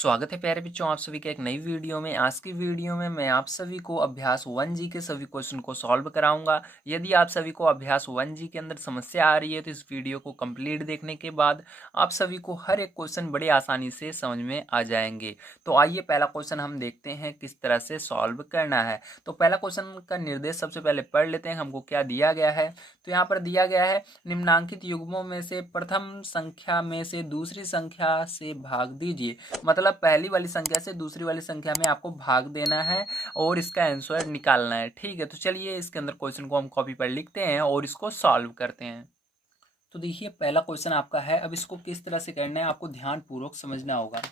स्वागत है प्यारे बच्चों, आप सभी का एक नई वीडियो में। आज की वीडियो में मैं आप सभी को अभ्यास 1G के सभी क्वेश्चन को सॉल्व कराऊंगा। यदि आप सभी को अभ्यास 1G के अंदर समस्या आ रही है तो इस वीडियो को कंप्लीट देखने के बाद आप सभी को हर एक क्वेश्चन बड़ी आसानी से समझ में आ जाएंगे। तो आइए पहला क्वेश्चन हम देखते हैं किस तरह से सॉल्व करना है। तो पहला क्वेश्चन का निर्देश सबसे पहले पढ़ लेते हैं, हमको क्या दिया गया है। तो यहाँ पर दिया गया है, निम्नांकित युग्मों में से प्रथम संख्या में से दूसरी संख्या से भाग दीजिए। मतलब पहली वाली संख्या से दूसरी वाली संख्या में आपको भाग देना है और इसका आंसर निकालना है। ठीक है, तो चलिए इसके अंदर क्वेश्चन को हम कॉपी पर लिखते हैं और इसको सॉल्व करते हैं। तो देखिए पहला क्वेश्चन आपका है, अब इसको किस तरह से करना है आपको ध्यान पूर्वक समझना होगा।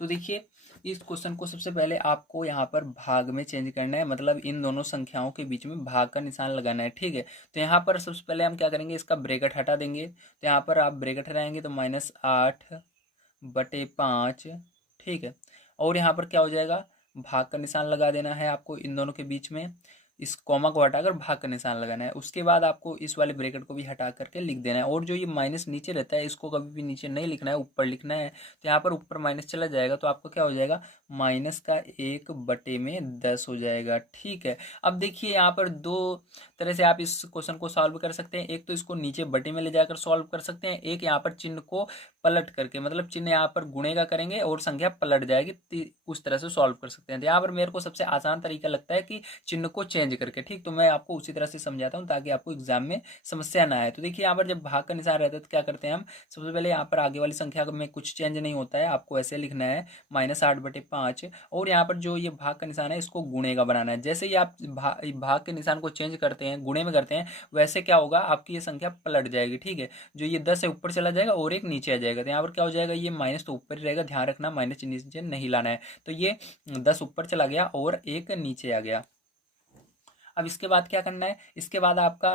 तो देखिए इस क्वेश्चन को सबसे पहले आपको यहाँ पर भाग में चेंज करना है, मतलब इन दोनों संख्याओं के बीच में भाग का निशान लगाना है। ठीक है, तो यहाँ पर सबसे पहले हम क्या करेंगे, इसका ब्रैकेट हटा देंगे। तो यहाँ पर आप ब्रैकेट हटाएंगे तो -8/5। ठीक है, और यहाँ पर क्या हो जाएगा, भाग का निशान लगा देना है आपको इन दोनों के बीच में। इस कॉमा को हटाकर भाग का निशान लगाना है। उसके बाद आपको इस वाले ब्रैकेट को भी हटा करके लिख देना है, और जो ये माइनस नीचे रहता है इसको कभी भी नीचे नहीं लिखना है, ऊपर लिखना है। तो यहाँ पर ऊपर माइनस चला जाएगा तो आपको क्या हो जाएगा, -1/10 हो जाएगा। ठीक है, अब देखिए यहाँ पर दो तरह से आप इस क्वेश्चन को सॉल्व कर सकते हैं। एक तो इसको नीचे बटे में ले जाकर सॉल्व कर सकते हैं, एक यहाँ पर चिन्ह को पलट करके, मतलब चिन्ह यहाँ पर गुणे का करेंगे और संख्या पलट जाएगी, उस तरह से सॉल्व कर सकते हैं। तो यहाँ पर मेरे को सबसे आसान तरीका लगता है कि चिन्ह को चेंज करके। ठीक, तो मैं आपको उसी तरह से समझाता हूँ ताकि आपको एग्जाम में समस्या ना आए। तो देखिए यहाँ पर जब भाग का निशान रहता है तो क्या करते हैं हम, सबसे पहले यहाँ पर आगे वाली संख्या में कुछ चेंज नहीं होता है, आपको ऐसे लिखना है -8/5, और यहाँ पर जो ये भाग का निशान है इसको गुणे का बनाना है। जैसे ही आप भाग के निशान को चेंज करते हैं, गुणे में करते हैं, वैसे क्या होगा, आपकी ये संख्या पलट जाएगी। ठीक है, जो ये 10 है ऊपर चला जाएगा और एक नीचे आ जाएगा। तो यहाँ पर क्या हो जाएगा, ये माइनस तो ऊपर ही रहेगा, ध्यान रखना माइनस नीचे नहीं लाना है। तो ये 10 ऊपर चला गया और एक नीचे आ गया। अब इसके बाद क्या करना है, इसके बाद आपका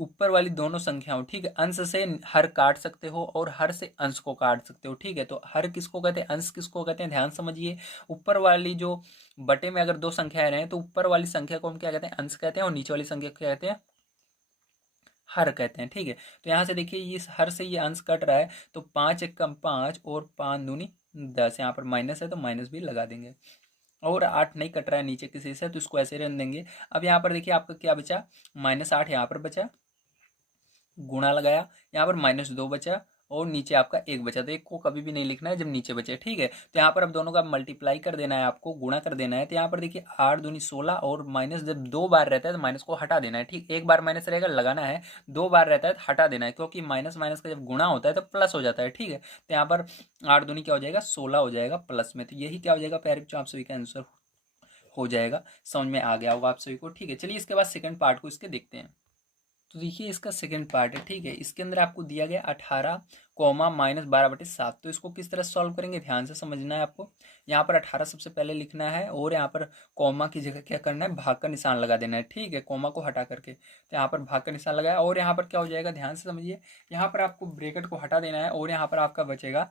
ऊपर वाली दोनों संख्याओं, ठीक है, अंश से हर काट सकते हो और हर से अंश को काट सकते हो। ठीक है, तो हर किसको कहते हैं, अंश किसको कहते हैं, ध्यान समझिए। ऊपर वाली जो बटे में अगर दो संख्याएं रहें तो ऊपर वाली संख्या को हम क्या कहते हैं, अंश कहते हैं, और नीचे वाली संख्या को क्या कहते हैं, हर कहते हैं। ठीक है, तो यहाँ से देखिए ये हर से ये अंश कट रहा है, तो 5 × 5 और 5×2 = 10, यहाँ पर माइनस है तो माइनस भी लगा देंगे। और 8 नहीं कट रहा है नीचे किसी से, तो इसको ऐसे रहने देंगे। अब यहाँ पर देखिए आपका क्या बचा, -8 यहाँ पर बचा, गुणा लगाया, यहाँ पर -2 बचा और नीचे आपका 1 बचा। तो एक को कभी भी नहीं लिखना है जब नीचे बचे। ठीक है, तो यहाँ पर अब दोनों का मल्टीप्लाई कर देना है, आपको गुणा कर देना है। तो यहाँ पर देखिए 8×2 = 16, और माइनस जब दो बार रहता है तो माइनस को हटा देना है। ठीक, एक बार माइनस रहेगा लगाना है, दो बार रहता है तो हटा देना है, क्योंकि माइनस माइनस का जब गुणा होता है तो प्लस हो जाता है। ठीक है, तो यहाँ पर 8×2 क्या हो जाएगा, 16 हो जाएगा प्लस में। तो यही क्या हो जाएगा प्यारे बच्चों, आप सभी का आंसर हो जाएगा। समझ में आ गया होगा आप सभी को। ठीक है, चलिए इसके बाद सेकंड पार्ट को इसके देखते हैं। तो देखिए इसका सेकंड पार्ट है। ठीक है, इसके अंदर आपको दिया गया 18, -12/7। तो इसको किस तरह सॉल्व करेंगे, ध्यान से समझना है आपको। यहाँ पर 18 सबसे पहले लिखना है, और यहाँ पर कॉमा की जगह क्या करना है, भाग का निशान लगा देना है। ठीक है, कॉमा को हटा करके तो यहाँ पर भाग का निशान लगाया, और यहाँ पर क्या हो जाएगा, ध्यान से समझिए। यहाँ पर आपको ब्रैकेट को हटा देना है, और यहाँ पर आपका बचेगा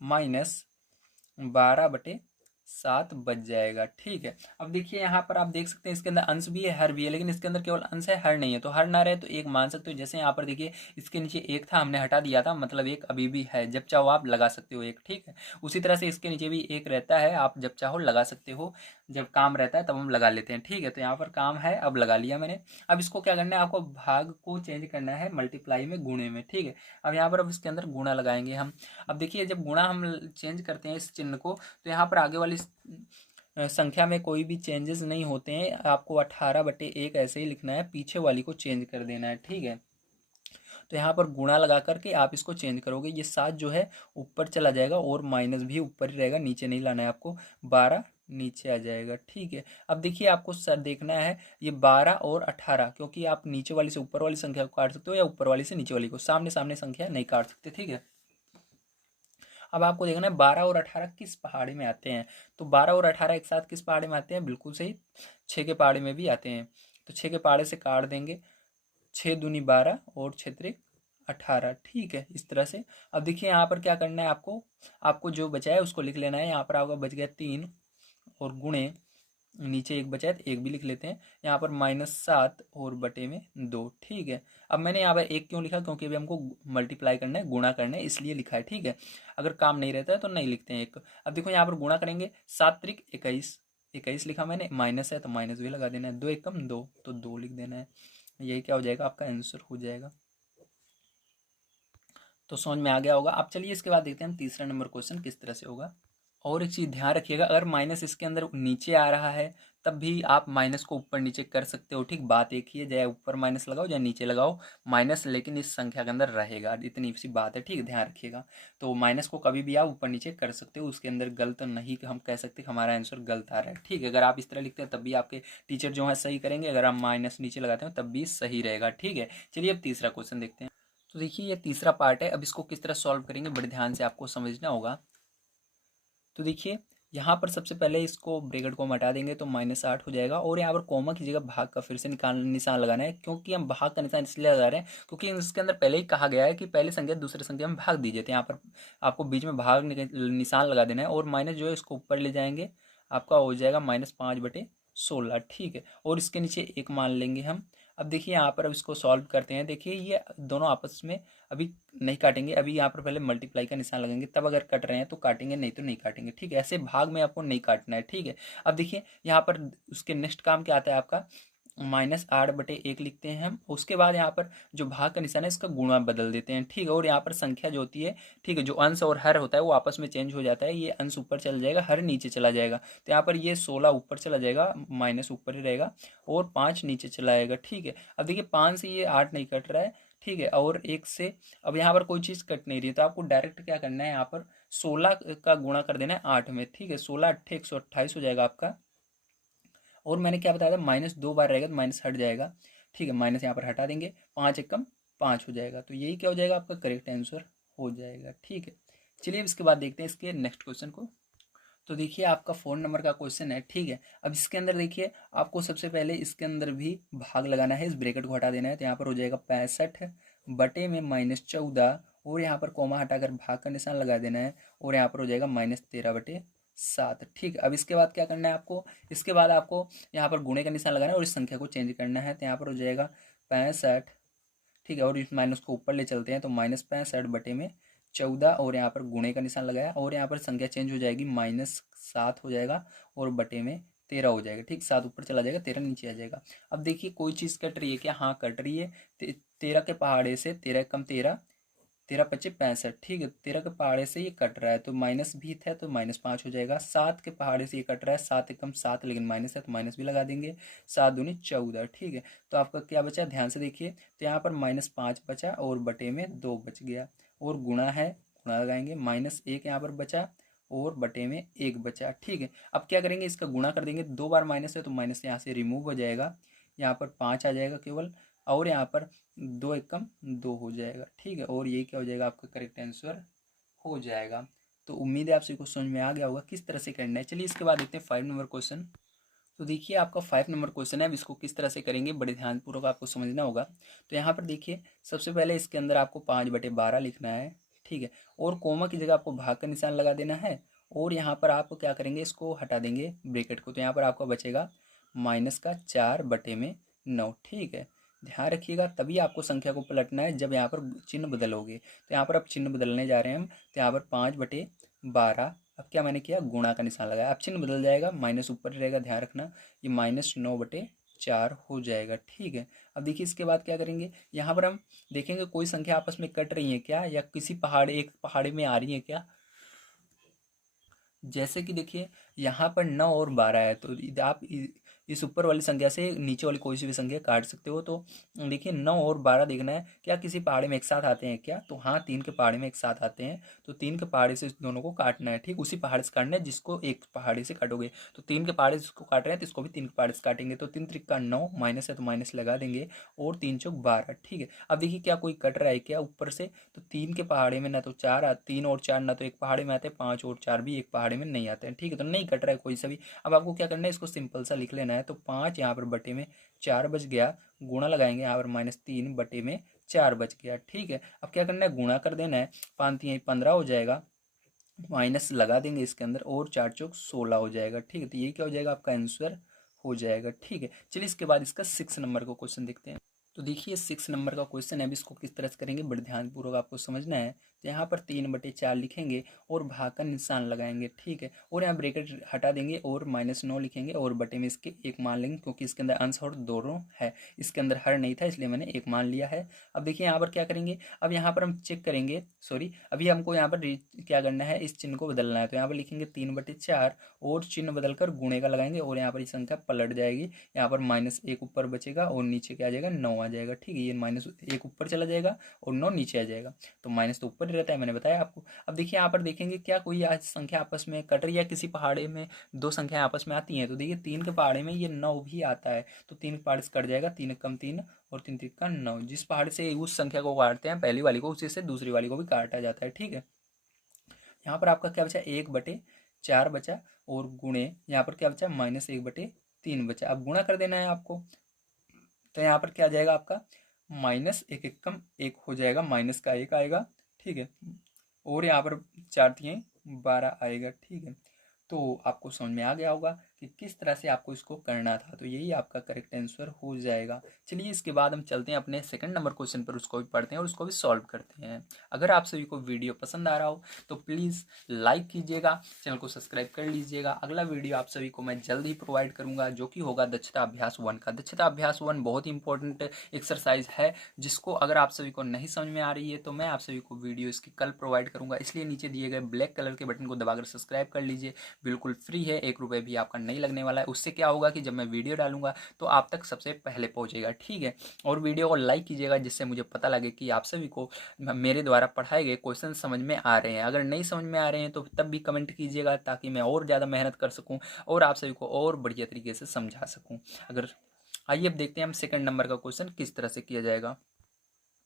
-12/7 बच जाएगा। ठीक है, अब देखिए यहाँ पर आप देख सकते हैं इसके अंदर अंश भी है, हर भी है, लेकिन इसके अंदर केवल अंश है, हर नहीं है। तो हर ना रहे तो एक मान सकते हो। जैसे यहाँ पर देखिए इसके नीचे एक था, हमने हटा दिया था, मतलब एक अभी भी है, जब चाहो आप लगा सकते हो एक। ठीक है, उसी तरह से इसके नीचे भी एक रहता है, आप जब चाहो लगा सकते हो, जब काम रहता है तब हम लगा लेते हैं। ठीक है, तो यहाँ पर काम है, अब लगा लिया मैंने। अब इसको क्या करना है, आपको भाग को चेंज करना है मल्टीप्लाई में, गुणे में। ठीक है, अब यहाँ पर अब इसके अंदर गुणा लगाएंगे हम। अब देखिए जब गुणा हम चेंज करते हैं इस चिन्ह को, तो यहाँ पर आगे वाली संख्या में कोई भी चेंजेस नहीं होते हैं, आपको 18/1 ऐसे ही लिखना है, पीछे वाली को चेंज कर देना है। ठीक है, तो यहाँ पर गुणा लगा करके आप इसको चेंज करोगे, ये 7 जो है ऊपर चला जाएगा, और माइनस भी ऊपर ही रहेगा, नीचे नहीं लाना है आपको, 12 नीचे आ जाएगा। ठीक है, अब देखिए आपको सर देखना है ये 12 और 18, क्योंकि आप नीचे वाली से ऊपर वाली संख्या को काट सकते हो या ऊपर वाली से नीचे वाली को, सामने सामने संख्या नहीं काट सकते। ठीक है, अब आपको देखना है 12 और 18 किस पहाड़ी में आते हैं। तो 12 और 18 एक साथ किस पहाड़ी में आते हैं, बिल्कुल सही, 6 के पहाड़ी में भी आते हैं। तो 6 के पहाड़े से काट देंगे, 6×2 = 12 और 6×3 = 18। ठीक है, इस तरह से। अब देखिए यहाँ पर क्या करना है, आपको आपको जो बचा है उसको लिख लेना है। यहाँ पर आपका बच गया 3, और गुणे नीचे एक बचा है तो एक भी लिख लेते हैं। यहाँ पर -7 और बटे में 2, ठीक है। अब मैंने यहाँ पर एक क्यों लिखा, क्योंकि अभी हमको मल्टीप्लाई करना है, गुणा करना है, इसलिए लिखा है, ठीक है। अगर काम नहीं रहता है तो नहीं लिखते हैं एक। अब देखो यहाँ पर गुणा करेंगे, 7 त्रिक 21, 21 लिखा मैंने, माइनस है तो माइनस भी लगा देना है, 2 एकम 2 तो 2 लिख देना है। यही क्या हो जाएगा, आपका आंसर हो जाएगा। तो समझ में आ गया होगा। अब चलिए इसके बाद देखते हैं हम तीसरा नंबर क्वेश्चन किस तरह से होगा। और एक चीज़ ध्यान रखिएगा, अगर माइनस इसके अंदर नीचे आ रहा है तब भी आप माइनस को ऊपर नीचे कर सकते हो, ठीक। बात एक ही है, चाहे ऊपर माइनस लगाओ या नीचे लगाओ माइनस, लेकिन इस संख्या के अंदर रहेगा, इतनी सी बात है, ठीक। ध्यान रखिएगा। तो माइनस को कभी भी आप ऊपर नीचे कर सकते हो, उसके अंदर गलत नहीं हम कह सकते कि हमारा आंसर गलत आ रहा है, ठीक है। अगर आप इस तरह लिखते हैं तब भी आपके टीचर जो है सही करेंगे, अगर आप माइनस नीचे लगाते हो तब भी सही रहेगा, ठीक है। चलिए अब तीसरा क्वेश्चन देखते हैं। तो देखिए ये तीसरा पार्ट है, अब इसको किस तरह सॉल्व करेंगे बड़े ध्यान से आपको समझना होगा। तो देखिए यहाँ पर सबसे पहले इसको ब्रैकेट को हम हटा देंगे तो -8 हो जाएगा, और यहाँ पर कॉमा की जगह भाग का फिर से निशान लगाना है, क्योंकि हम भाग का निशान इसलिए लगा रहे हैं क्योंकि इसके अंदर पहले ही कहा गया है कि पहली संख्या दूसरी संख्या में भाग दीजिए। तो यहाँ पर आपको बीच में भाग निशान लगा देना है, और माइनस जो है इसको ऊपर ले जाएंगे, आपका हो जाएगा -5/16, ठीक है। और इसके नीचे एक मान लेंगे हम। अब देखिए यहाँ पर अब इसको सॉल्व करते हैं। देखिए ये दोनों आपस में अभी नहीं काटेंगे, अभी यहाँ पर पहले मल्टीप्लाई का निशान लगाएंगे, तब अगर कट रहे हैं तो काटेंगे, नहीं तो नहीं काटेंगे, ठीक है। ऐसे भाग में आपको नहीं काटना है, ठीक है। अब देखिए यहाँ पर उसके नेक्स्ट काम क्या आता है आपका, -8/1 लिखते हैं हम। उसके बाद यहाँ पर जो भाग का निशान है इसका गुणा बदल देते हैं, ठीक है। और यहाँ पर संख्या जो होती है, ठीक है, जो अंश और हर होता है वो आपस में चेंज हो जाता है, ये अंश ऊपर चला जाएगा, हर नीचे चला जाएगा। तो यहाँ पर ये 16 ऊपर चला जाएगा, माइनस ऊपर ही रहेगा, और 5 नीचे चला जाएगा, ठीक है। अब देखिए 5 से ये 8 नहीं कट रहा है, ठीक है, और 1 से अब यहाँ पर कोई चीज़ कट नहीं रही, तो आपको डायरेक्ट क्या करना है, यहाँ पर 16 का गुणा कर देना है 8 में, ठीक है। 16 × 8 = 128 हो जाएगा आपका। और मैंने क्या बताया था, माइनस 2 बार रहेगा तो माइनस हट जाएगा, ठीक है। माइनस यहाँ पर हटा देंगे, 5 एकम 5 हो जाएगा, तो यही क्या हो जाएगा, आपका करेक्ट आंसर हो जाएगा, ठीक है। चलिए अब इसके बाद देखते हैं इसके नेक्स्ट क्वेश्चन को। तो देखिए आपका 4 नंबर का क्वेश्चन है, ठीक है। अब इसके अंदर देखिए आपको सबसे पहले इसके अंदर भी भाग लगाना है, इस ब्रैकेट को हटा देना है, तो यहाँ पर हो जाएगा 65/14, और यहाँ पर कोमा हटाकर भाग का निशान लगा देना है, और यहाँ पर हो जाएगा -13/7, ठीक है। अब इसके बाद क्या करना है आपको, इसके बाद आपको यहाँ पर गुणे का निशान लगाना है और इस संख्या को चेंज करना है, तो यहाँ पर हो जाएगा 65, ठीक है। और इस माइनस को ऊपर ले चलते हैं तो -65/14, और यहाँ पर गुणे का निशान लगाया, और यहाँ पर संख्या चेंज हो जाएगी, -7 हो जाएगा, और बटे में 13 हो जाएगा, ठीक। 7 ऊपर चला जाएगा, 13 नीचे आ जाएगा। अब देखिए कोई चीज़ कट रही है क्या, हाँ कट रही है। 13 के पहाड़े से 13 कम 13, 13×5 = 65, ठीक है। 13 के पहाड़े से ये कट रहा है तो माइनस भी है तो -5 हो जाएगा। 7 के पहाड़े से ये कट रहा है, 7 एकम 7, लेकिन माइनस है तो माइनस भी लगा देंगे, 7 दूनी 14, ठीक है। तो आपका क्या बचा, ध्यान से देखिए, तो यहाँ पर -5 बचा और बटे में 2 बच गया, और गुणा है, गुणा लगाएंगे, -1 यहाँ पर बचा और बटे में 1 बचा, ठीक है। अब क्या करेंगे, इसका गुणा कर देंगे, 2 बार माइनस है तो माइनस यहाँ से रिमूव हो जाएगा, यहाँ पर 5 आ जाएगा केवल, और यहाँ पर 2 एकम 2 हो जाएगा, ठीक है। और ये क्या हो जाएगा, आपका करेक्ट आंसर हो जाएगा। तो उम्मीद है आप सभी को समझ में आ गया होगा किस तरह से करना है। चलिए इसके बाद देखते हैं 5 नंबर क्वेश्चन। तो देखिए आपका 5 नंबर क्वेश्चन है, अब इसको किस तरह से करेंगे बड़े ध्यानपूर्वक आपको समझना होगा। तो यहाँ पर देखिए सबसे पहले इसके अंदर आपको 5/12 लिखना है, ठीक है। और कोमा की जगह आपको भाग का निशान लगा देना है, और यहाँ पर आप क्या करेंगे, इसको हटा देंगे ब्रैकेट को, तो यहाँ पर आपका बचेगा -4/9, ठीक है। ध्यान रखिएगा, तभी आपको संख्या को पलटना है जब यहाँ पर चिन्ह बदलोगे। तो यहाँ पर अब चिन्ह बदलने जा रहे हैं हम, तो यहाँ पर 5/12, अब क्या मैंने किया, गुणा का निशान लगाया, अब चिन्ह बदल जाएगा, माइनस ऊपर रहेगा, ध्यान रखना, ये -9/4 हो जाएगा, ठीक है। अब देखिए इसके बाद क्या करेंगे, यहाँ पर हम देखेंगे कोई संख्या आपस में कट रही है क्या, या किसी पहाड़ एक पहाड़ी में आ रही है क्या। जैसे कि देखिए यहाँ पर 9 और 12 है, तो आप इस ऊपर वाली संख्या से नीचे वाली कोई सी भी संख्या काट सकते हो। तो देखिए 9 और 12 देखना है क्या किसी पहाड़े में एक साथ आते हैं क्या, तो हाँ 3 के पहाड़े में एक साथ आते हैं, तो 3 के पहाड़े से इस दोनों को काटना है, ठीक। उसी पहाड़ से काटना है जिसको एक पहाड़ी से काटोगे, तो 3 के पहाड़े जिसको काट रहे हैं तो इसको भी 3 के पहाड़े से काटेंगे, तो 3 त्रिक का 9, माइनस है तो माइनस लगा देंगे, और 3 चौक 12, ठीक है। अब देखिए क्या कोई कट रहा है क्या ऊपर से, तो 3 के पहाड़े में ना तो 4 3 और 4 ना तो एक पहाड़े में आते हैं, 5 और 4 भी एक पहाड़े में नहीं आते हैं, ठीक है। तो नहीं कट रहा है कोई सा भी। अब आपको क्या करना है, इसको सिंपल सा लिख लेना है, तो 5 यहाँ पर बटे में 4 बच गया, गुणा लगाएंगे यहाँ पर -3 बटे में 4 बच गया, ठीक है। अब क्या करना है, गुणा कर देना है, 5 3 15 हो जाएगा, माइनस लगा देंगे इसके अंदर और 4 चौक 16 हो जाएगा। ठीक है, तो ये क्या हो जाएगा आपका आंसर हो जाएगा। ठीक है, चलिए इसके बाद इसका 6 नंबर का क्वेश्चन देखते हैं। तो देखिए 6 नंबर का क्वेश्चन है, अब इसको किस तरह से करेंगे बड़े ध्यानपूर्वक आपको समझना है। तो यहाँ पर 3/4 लिखेंगे और भाग का निशान लगाएंगे। ठीक है, और यहाँ ब्रैकेट हटा देंगे और -9 लिखेंगे और बटे में इसके 1 मान लेंगे, क्योंकि इसके अंदर अंश और दोनों है, इसके अंदर हर नहीं था इसलिए मैंने 1 मान लिया है। अब देखिए यहाँ पर क्या करेंगे, अब यहाँ पर हम चेक करेंगे, सॉरी अभी हमको यहाँ पर क्या करना है, इस चिन्ह को बदलना है। तो यहाँ पर लिखेंगे 3/4 और चिन्ह बदलकर गुणे का लगाएंगे और यहाँ पर ये संख्या पलट जाएगी। यहाँ पर -1 ऊपर बचेगा और नीचे क्या आ जाएगा 9 आ जाएगा। ठीक है, ये -1 ऊपर चला जाएगा और 9 नीचे आ जाएगा। तो माइनस तो ऊपर ही रहता है, मैंने बताया आपको। अब देखिए यहाँ पर देखेंगे क्या कोई आज संख्या आपस में कट रही है, किसी पहाड़े में दो संख्या आपस में आती हैं। तो देखिए 3 के पहाड़े में ये 9 भी आता है, तो 3 के पहाड़े से कट जाएगा, 3 कम 3 और 3 3 का 9। जिस पहाड़ से उस संख्या को काटते हैं पहली वाली को, उसी से दूसरी वाली को भी काटा जाता है। ठीक है, यहाँ पर आपका क्या बचा 1/4 बचा और गुणे यहाँ पर क्या बचा -1/3 बचा। अब गुणा कर देना है आपको, तो यहाँ पर क्या आ जाएगा आपका -1 1 कम 1 हो जाएगा, माइनस का 1 आएगा। ठीक है, और यहाँ पर 4 तिहाई 12 आएगा। ठीक है, तो आपको समझ में आ गया होगा कि किस तरह से आपको इसको करना था, तो यही आपका करेक्ट आंसर हो जाएगा। चलिए इसके बाद हम चलते हैं अपने सेकंड नंबर क्वेश्चन पर, उसको भी पढ़ते हैं और उसको भी सॉल्व करते हैं। अगर आप सभी को वीडियो पसंद आ रहा हो तो प्लीज़ लाइक कीजिएगा, चैनल को सब्सक्राइब कर लीजिएगा। अगला वीडियो आप सभी को मैं जल्द ही प्रोवाइड करूंगा, जो कि होगा दक्षता अभ्यास 1 का। दक्षता अभ्यास 1 बहुत ही इंपॉर्टेंट एक्सरसाइज है, जिसको अगर आप सभी को नहीं समझ में आ रही है तो मैं आप सभी को वीडियो इसकी कल प्रोवाइड करूंगा, इसलिए नीचे दिए गए ब्लैक कलर के बटन को दबाकर सब्सक्राइब कर लीजिए। बिल्कुल फ्री है, 1 रुपये भी आपका नहीं लगने वाला है। उससे क्या होगा कि जब मैं वीडियो डालूंगा तो आप तक सबसे पहले पहुंचेगा। ठीक है, और वीडियो को लाइक कीजिएगा, जिससे मुझे पता लगे कि आप सभी को मेरे द्वारा पढ़ाए गए क्वेश्चन समझ में आ रहे हैं। अगर नहीं समझ में आ रहे हैं तो तब भी कमेंट कीजिएगा, ताकि मैं और ज़्यादा मेहनत कर सकूँ और आप सभी को और बढ़िया तरीके से समझा सकूँ। अगर आइए अब देखते हैं हम सेकंड नंबर का क्वेश्चन किस तरह से किया जाएगा।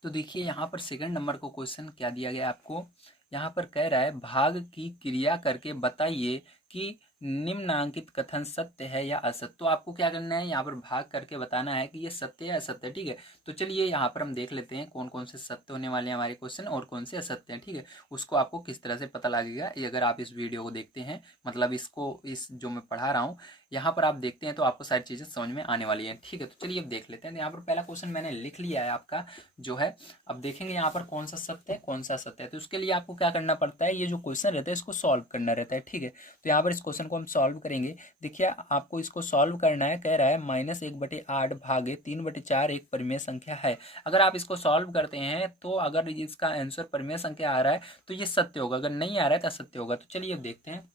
तो देखिए यहाँ पर सेकंड नंबर को क्वेश्चन क्या दिया गया आपको, यहाँ पर कह रहा है भाग की क्रिया करके बताइए कि निम्नांकित कथन सत्य है या असत्य। तो आपको क्या करना है, यहाँ पर भाग करके बताना है कि ये सत्य है असत्य है। ठीक है, तो चलिए यहाँ पर हम देख लेते हैं कौन कौन से सत्य होने वाले हैं हमारे क्वेश्चन और कौन से असत्य हैं। ठीक है, उसको आपको किस तरह से पता लगेगा, ये अगर आप इस वीडियो को देखते हैं, मतलब इसको इस जो मैं पढ़ा रहा हूँ यहाँ पर आप देखते हैं तो आपको सारी चीज़ें समझ में आने वाली हैं। ठीक है, तो चलिए अब देख लेते हैं। यहाँ पर पहला क्वेश्चन मैंने लिख लिया है आपका जो है। अब देखेंगे यहाँ पर कौन सा सत्य है कौन सा असत्य है। तो उसके लिए आपको क्या करना पड़ता है, ये जो क्वेश्चन रहता है इसको सॉल्व करना रहता है। ठीक है, तो यहाँ पर इस क्वेश्चन को हम सॉल्व करेंगे। देखिए आपको इसको सॉल्व करना है, कह रहा है -1/8 भागे 3/4 एक परिमेय संख्या है। अगर आप इसको सॉल्व करते हैं तो अगर इसका आंसर परिमेय संख्या आ रहा है तो ये सत्य होगा, अगर नहीं आ रहा है तो असत्य होगा। तो चलिए अब देखते हैं।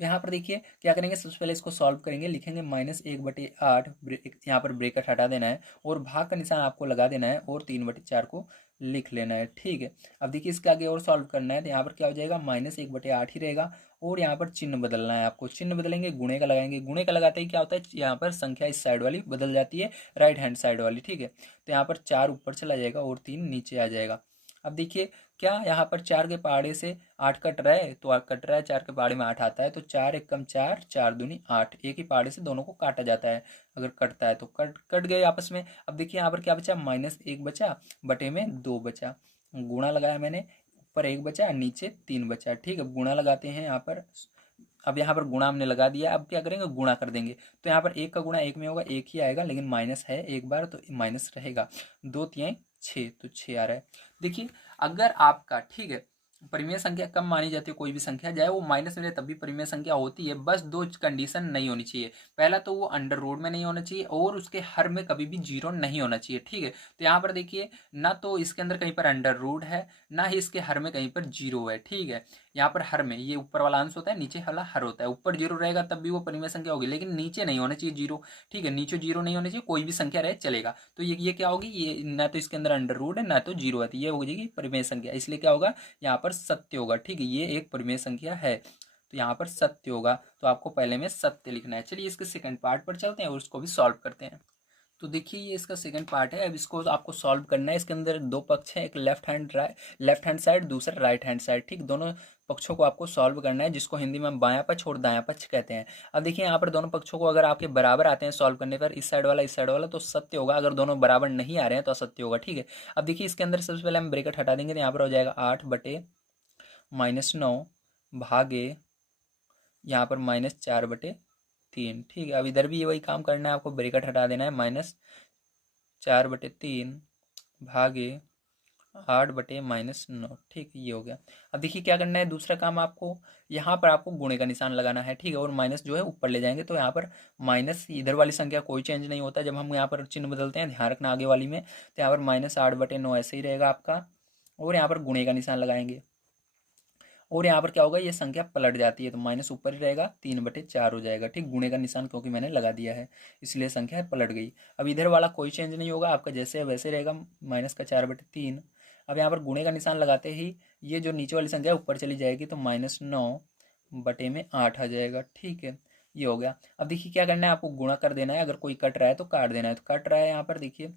तो यहाँ पर देखिए क्या करेंगे, सबसे पहले इसको सॉल्व करेंगे, लिखेंगे -1/8, यहाँ पर ब्रैकेट हटा देना है और भाग का निशान आपको लगा देना है और 3/4 को लिख लेना है। ठीक है, अब देखिए इसके आगे और सॉल्व करना है, तो यहाँ पर क्या हो जाएगा -1/8 ही रहेगा और यहाँ पर चिन्ह बदलना है आपको। चिन्ह बदलेंगे, गुणे का लगाएंगे, गुणे का लगाते ही क्या होता है, यहाँ पर संख्या इस साइड वाली बदल जाती है, राइट हैंड साइड वाली। ठीक है, तो यहाँ पर 4 ऊपर चला जाएगा और 3 नीचे आ जाएगा। अब देखिए क्या यहाँ पर 4 के पहाड़े से 8 कट रहा है, तो कट रहा है 4 के पहाड़े में 8 आता है, तो 4 1 कम 4 4 दूनी 8, एक ही पहाड़े से दोनों को काटा जाता है। अगर कटता है तो कट कट गए आपस में। अब देखिए यहाँ पर क्या बचा, -1 बचा, बटे में 2 बचा, गुणा लगाया मैंने, ऊपर 1 बचा नीचे 3 बचा। ठीक है, गुणा लगाते हैं यहाँ पर। अब यहाँ पर गुणा हमने लगा दिया, अब क्या करेंगे गुणा कर देंगे। तो यहाँ पर 1 का गुणा 1 में होगा, 1 ही आएगा, लेकिन माइनस है एक बार तो माइनस रहेगा। 2 तिहाई 6, तो 6 आ रहा है। देखिए अगर आपका, ठीक है, परिमेय संख्या कम मानी जाती है, कोई भी संख्या चाहे वो माइनस में रहे तब भी परिमेय संख्या होती है, बस 2 कंडीशन नहीं होनी चाहिए। पहला तो वो अंडर रूट में नहीं होना चाहिए और उसके हर में कभी भी 0 नहीं होना चाहिए। ठीक है, तो यहाँ पर देखिए ना तो इसके अंदर कहीं पर अंडर रूट है, ना ही इसके हर में कहीं पर 0 है। ठीक है, यहाँ पर हर में ये ऊपर वाला अंश होता है, नीचे वाला हर होता है। ऊपर 0 रहेगा तब भी वो परिमेय संख्या होगी, लेकिन नीचे नहीं होना चाहिए 0। ठीक है, नीचे 0 नहीं होना चाहिए, कोई भी संख्या रहे चलेगा। तो ये क्या होगी, ये ना तो इसके अंदर अंडर रूट है ना तो 0 है, तो ये हो जाएगी परिमेय संख्या, इसलिए क्या होगा यहाँ पर सत्य होगा। ठीक है, ये एक परिमेय संख्या है तो यहाँ पर सत्य होगा, तो आपको पहले में सत्य लिखना है। चलिए इसके सेकंड पार्ट पर चलते हैं और उसको भी सॉल्व करते हैं। तो देखिए ये इसका सेकंड पार्ट है, अब इसको आपको सॉल्व करना है। इसके अंदर दो पक्ष हैं, एक लेफ्ट हैंड साइड, दूसरा राइट हैंड साइड। ठीक, दोनों पक्षों को आपको सॉल्व करना है, जिसको हिंदी में बायां पक्ष और दायां पक्ष कहते हैं। अब देखिए यहाँ पर दोनों पक्षों को अगर आपके बराबर आते हैं सॉल्व करने पर, इस साइड वाला तो सत्य होगा, अगर दोनों बराबर नहीं आ रहे हैं तो असत्य होगा। ठीक है, अब देखिए इसके अंदर सबसे पहले हम ब्रैकेट हटा देंगे, तो यहाँ पर हो जाएगा 8/-9 भागे यहाँ पर -4/3। ठीक है, अब इधर भी वही काम करना है आपको, ब्रैकेट हटा देना है, -4/3 भागे 8/-9। ठीक है, ये हो गया। अब देखिए क्या करना है, दूसरा काम आपको, यहाँ पर आपको गुणे का निशान लगाना है। ठीक है, और माइनस जो है ऊपर ले जाएंगे, तो यहाँ पर माइनस इधर वाली संख्या कोई चेंज नहीं होता जब हम यहाँ पर चिन्ह बदलते हैं, ध्यान रखना आगे वाली में। तो यहाँ पर -8/9 ऐसे ही रहेगा आपका, और यहाँ पर गुणे का निशान लगाएंगे, और यहाँ पर क्या होगा, ये संख्या पलट जाती है तो माइनस ऊपर ही रहेगा, 3/4 हो जाएगा। ठीक, गुणे का निशान क्योंकि मैंने लगा दिया है इसलिए संख्या पलट गई। अब इधर वाला कोई चेंज नहीं होगा, आपका जैसे है वैसे रहेगा, -4/3। अब यहाँ पर गुणे का निशान लगाते ही ये जो नीचे वाली संख्या ऊपर चली जाएगी, तो -9/8 आ जाएगा। ठीक है, ये हो गया। अब देखिए क्या करना है, आपको गुणा कर देना है, अगर कोई कट रहा है तो काट देना है। तो कट रहा है यहाँ पर देखिए,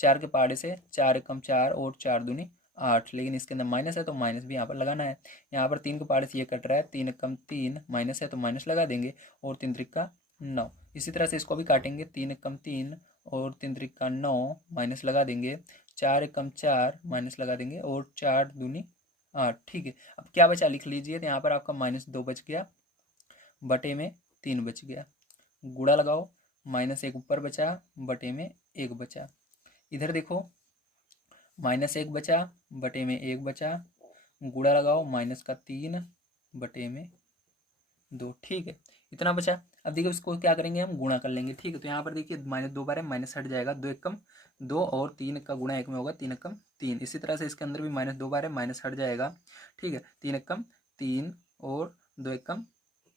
4 के पहाड़े से 4 एकम 4 और 4 दूनी 8, लेकिन इसके अंदर माइनस है तो माइनस भी यहाँ पर लगाना है। यहाँ पर 3 के पहाड़े से ये कट रहा है, 3 एकम 3, माइनस है तो माइनस लगा देंगे, और 3 त्रिका 9। इसी तरह से इसको भी काटेंगे, 3 एकम 3 और 3 त्रिका 9, माइनस लगा देंगे, 4 एकम 4, माइनस लगा देंगे, और 4 दूनी 8। ठीक है, अब क्या बचा लिख लीजिए, तो यहाँ पर आपका -2 बच गया, बटे में 3 बच गया, गुणा लगाओ, -1 ऊपर बचा, बटे में 1 बचा। इधर देखो, -1 बचा, बटे में 1 बचा, गुणा लगाओ, -3 बटे में 2। ठीक है, इतना बचा। अब देखिए इसको क्या करेंगे, हम गुणा कर लेंगे। ठीक है, तो यहाँ पर देखिए -2 बार है, माइनस हट जाएगा, 2 एकम 2 और 3 का गुणा 1 में होगा, 3 एकम 3। इसी तरह से इसके अंदर भी -2 बार है, माइनस हट जाएगा। ठीक है, 3 एकम 3 और 2 एकम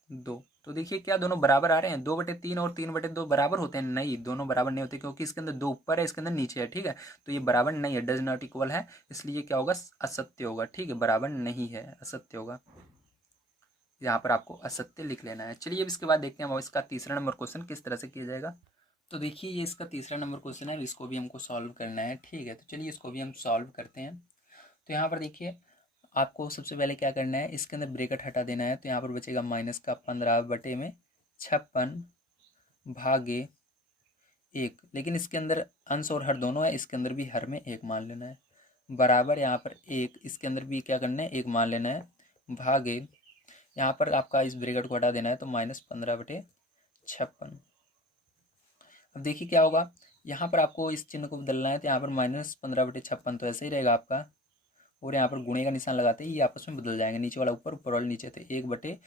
2। तो देखिए क्या दोनों बराबर आ रहे हैं, 2/3 और 3/2 बराबर होते हैं? नहीं, दोनों बराबर नहीं होते, क्योंकि इसके अंदर 2 ऊपर है, इसके अंदर नीचे है। ठीक है, तो ये बराबर नहीं है, डज नॉट इक्वल है, इसलिए क्या होगा, असत्य होगा। ठीक है, बराबर नहीं है, असत्य होगा। यहाँ पर आपको असत्य लिख लेना है। चलिए अब इसके बाद देखते हैं हम इसका तीसरा नंबर क्वेश्चन किस तरह से किया जाएगा। तो देखिए ये इसका तीसरा नंबर क्वेश्चन है, इसको भी हमको सॉल्व करना है। ठीक है, तो चलिए इसको भी हम सॉल्व करते हैं। तो यहाँ पर देखिए आपको सबसे पहले क्या करना है, इसके अंदर ब्रैकेट हटा देना है, तो यहाँ पर बचेगा -15/56 भागे 1। लेकिन इसके अंदर अंश और हर दोनों है, इसके अंदर भी हर में 1 मान लेना है, बराबर यहाँ पर 1, इसके अंदर भी क्या करना है, 1 मान लेना है, भागे यहाँ पर आपका इस ब्रैकेट को हटा देना है, तो -15/56। अब देखिए क्या होगा, यहाँ पर आपको इस चिन्ह को बदलना है, तो यहाँ पर -15/56 तो ऐसे ही रहेगा आपका, और यहाँ पर गुणे का निशान लगाते ही ये आपस में बदल जाएंगे, नीचे वाला ऊपर, ऊपर वाला नीचे, तो 1/1।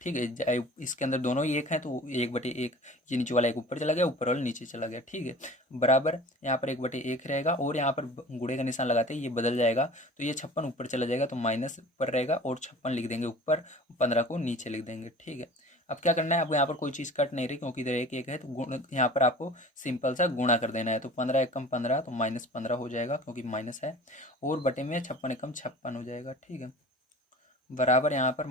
ठीक है, इसके अंदर दोनों ही 1 हैं, तो 1/1, ये नीचे वाला 1 ऊपर चला गया, ऊपर वाला नीचे चला गया। ठीक है, बराबर यहाँ पर 1/1 रहेगा, और यहाँ पर गुणे का निशान लगाते ही ये बदल जाएगा, तो ये 56 ऊपर चला जाएगा, तो माइनस ऊपर रहेगा, और 56 लिख देंगे ऊपर, 15 को नीचे लिख देंगे। ठीक है, अब क्या करना है, आपको यहाँ पर कोई चीज़ कट नहीं रही, क्योंकि इधर 1 1 है, तो गुण यहाँ पर आपको सिंपल सा गुणा कर देना है, तो 15 एकम 15, तो -15 हो जाएगा, क्योंकि माइनस है, और बटे में 56 एकम 56 हो जाएगा। ठीक है, बराबर यहाँ पर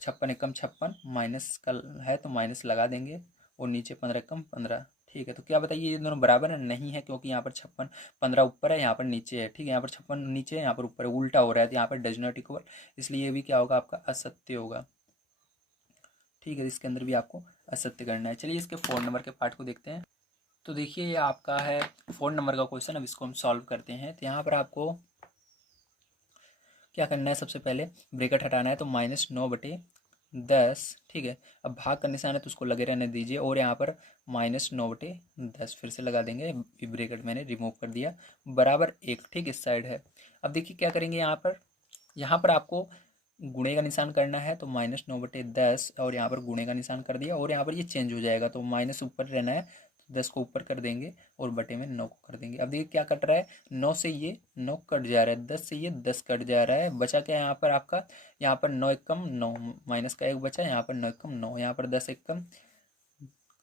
56 एकम 56, माइनस का है तो माइनस लगा देंगे, और नीचे 15 एकम 15। ठीक है, तो क्या बताइए, ये दोनों बराबर है? नहीं है, क्योंकि यहाँ पर 56, 15 ऊपर है, यहाँ पर नीचे है। ठीक है, यहाँ पर 56 नीचे है, यहाँ पर ऊपर है, उल्टा हो रहा है, तो यहाँ पर डज नॉट इक्वल, इसलिए ये भी क्या होगा, आपका असत्य होगा। ठीक है, इसके अंदर भी आपको असत्य करना है। चलिए इसके 4 नंबर के पार्ट को देखते हैं। तो देखिए ये आपका है 4 नंबर का क्वेश्चन, अब इसको हम सॉल्व करते हैं। तो यहाँ पर आपको क्या करना है, सबसे पहले ब्रैकेट हटाना है, तो -9/10। ठीक है, अब भाग का निशान है तो उसको लगे रहने दीजिए, और यहाँ पर -9/10 फिर से लगा देंगे, ब्रैकेट मैंने रिमूव कर दिया, बराबर 1। ठीक, इस साइड है। अब देखिए क्या करेंगे, यहाँ पर आपको गुणे का निशान करना है, तो -9/10, और यहाँ पर गुणे का निशान कर दिया, और यहाँ पर ये चेंज हो जाएगा, तो माइनस ऊपर रहना है, 10 को ऊपर कर देंगे, और बटे में 9 को कर देंगे। अब देखिए क्या कट रहा है, 9 से ये 9 कट जा रहा है, 10 से ये 10 कट जा रहा है, बचा क्या यहाँ पर आपका, यहाँ पर 9 एकम 9, माइनस का 1 बचा, यहाँ पर 9 एकम 9, यहाँ पर 10 एकम,